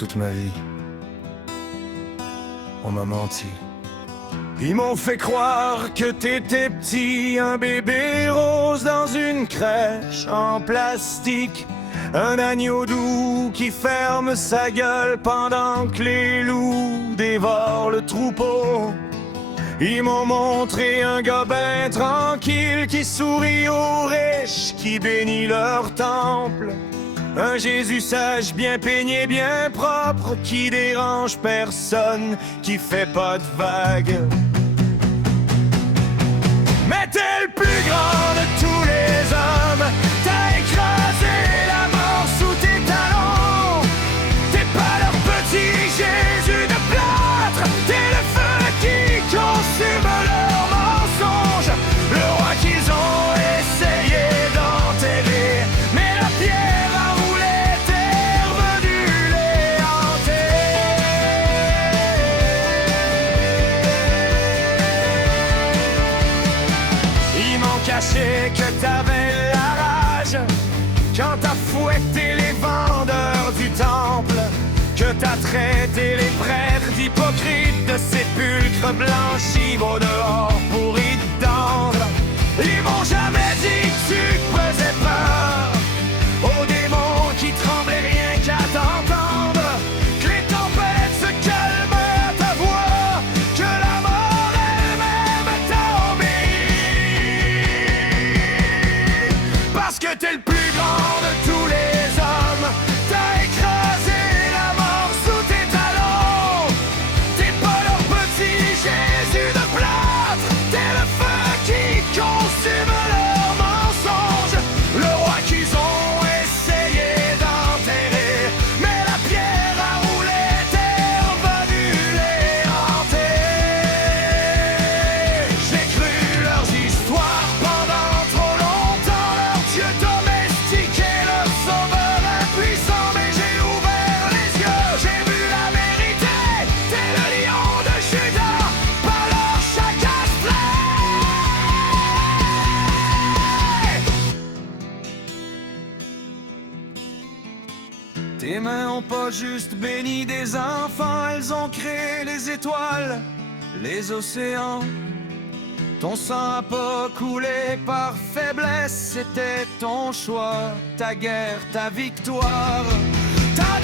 toute ma vie. On m'a menti. Ils m'ont fait croire que t'étais petit, un bébé rose dans une crèche en plastique, un agneau doux qui ferme sa gueule pendant que les loups dévorent le troupeau. Ils m'ont montré un gobin tranquille qui sourit aux riches, qui bénit leur temple. Un Jésus sage, bien peigné, bien propre, qui dérange personne, qui fait pas de vagues. Mais t'es le plus grand de tous les hommes, t'as écrasé la mort sous tes talons. T'es pas leur petit Jésus de plâtre, t'es le feu qui consume leurs mensonges, le roi qu'ils ont essayé d'enterrer. Mais la pierre a roulé, t'es revenu les hanter. Ils m'ont caché que t'avais la rage quand t'as fouetté les vendeurs du temple, que t'as traité les prêtres d'hypocrites, de sépulcres blanchis au dehors pourris de tendre. Ils m'ont jamais dit que tu faisais peur aux démons qui tremblaient rien qu'à t'entendre, que les tempêtes se calment à ta voix, que la mort elle-même t'a obéi. Parce que t'es le plus grand de tous les hommes, t'as écrasé la mort sous tes talons. T'es pas leur petit Jésus de plâtre, t'es le feu qui consume leurs mensonges, le roi qu'ils ont essayé d'enterrer. Mais la pierre a roulé, t'es revenu les hanter. J'ai cru leurs histoires pendant trop longtemps, leur Dieu domestiqué, le sauveur impuissant. Mais j'ai ouvert les yeux, j'ai vu la vérité, t'es le lion de Judas, pas leur chat castré. Tes mains ont pas juste béni des enfants, elles ont créé les étoiles, les océans. Ton sang a pas coulé par faiblesse, c'était ton choix, ta guerre, ta victoire. T'as